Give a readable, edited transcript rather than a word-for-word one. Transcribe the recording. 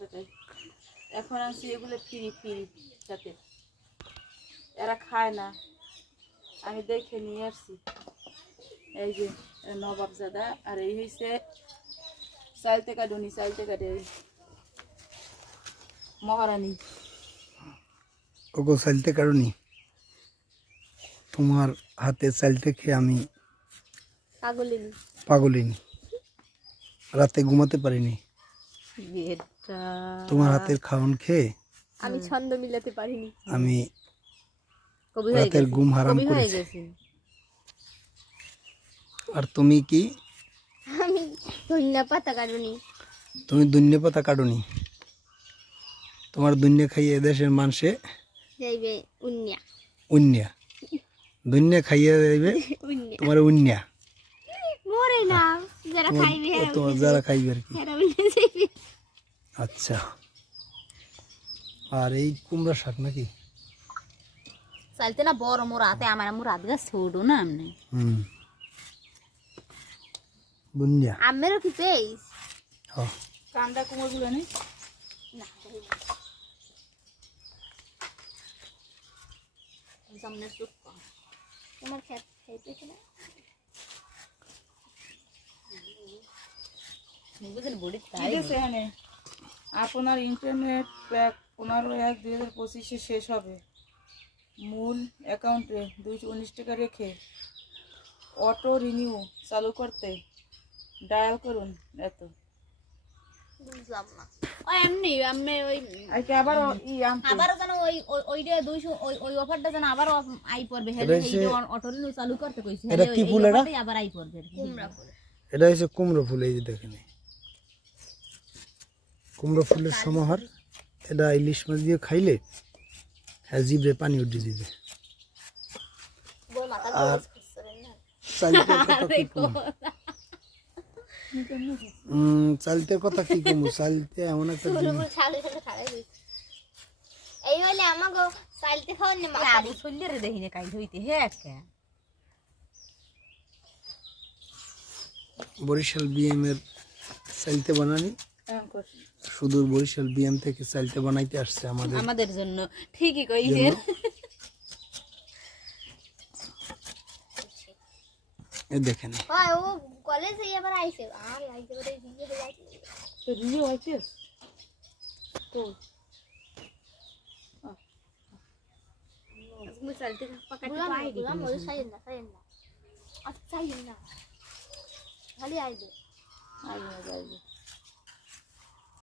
টাকায়। এখন আনছি এগুলো ফ্রি ফ্রি সাথে, এরা খায় না, আমি দেখে নিয়ে আসছি। এই যে নবাবজাদা, আর এই হয়েছে চাইতে কাটুনি, চাইতে কাটে মহারানী। ওগো চাইতে কারণই তোমার হাতে চাইতে খেয়ে আমি পাগলিনি, রাতে ঘুমাতে পারিনি। তোমার হাতের খাওয়ান খেয়ে আমি ছন্দ মিলাতে পারিনি, আমি রাতের ঘুম হারাম করেছি। আর তুমি কি? আমি ধনিয়া পাতা কাটুনি। তুমি ধনিয়া পাতা কাটুনি, তোমার ধনিয়া খাইয়ে এদেশের মানুষে যাইবে উন্নিয়া, উন্নিয়া, ধনিয়া খাইয়ে যাইবে তোমার উন্নিয়া। মরে না, যারা খাইবে তোমার যারা খাইবে আর কি। আচ্ছা, আর এই কুমড়া শাক নাকি? চালতে না বড় মোর হাতে, আমার রাত গাছ ছোট না আমনে। বুনিয়া আমেরও কি পেইস? হ্যাঁ, কান্দা কুমড় গুলো নেই না সামনে সুপ তোমার খেত খাইতেছ না? বুঝেন বডি ঠিক আছে। এখানে আপনার ইন্টারনেট প্যাক 15/1/2025 শেষ হবে। মূল অ্যাকাউন্টে 219 টাকা রেখে অটো রিনিউ চালু করতে ডায়াল করুন এত। বুঝলাম না। ওই এমনি আমি ওই আইতে আবার আবারও যেন ওইটা 200 ওই অফারটা যেন আবারও আই পড়বে। হেলে এইটা অটো রিনিউ চালু করতে কইছি, এটা কি ফুল? এটা আবার আই পড়বে কুমড়া ফুল। এটা হচ্ছে কুমড়ো ফুল। এই যে দেখেন, কুমড়ো ফুলের সমাহার। এটা ইলিশ মাছ দিয়ে খাইলে হ্যাঁ জিভে পানি উঠে দিবে। আর চালতে কথা কি কমু, চালতে এমন একটা জিনিস। এই হলে আমাগো চালতে খাওয়ার না মা আবু চললে দেখিনে কাই হইতে হে একটা বরিশাল বিএম এর চালতে বানানি, সুদূর বরিশাল বিএম থেকে চালতে বানাইতে আসছে আমাদের জন্য। ঠিকই কইছেন। এই দেখেন, ওই ও কলেজে আবার আইছে, আর আইছে বলে ভিডিও দেখাইছে তো রিনিউ হইছে তো তুমি চালতে পাকাতে পাই বুঝলাম ওই সাইন না আচ্ছা সাইন না খালি আইবে আইবে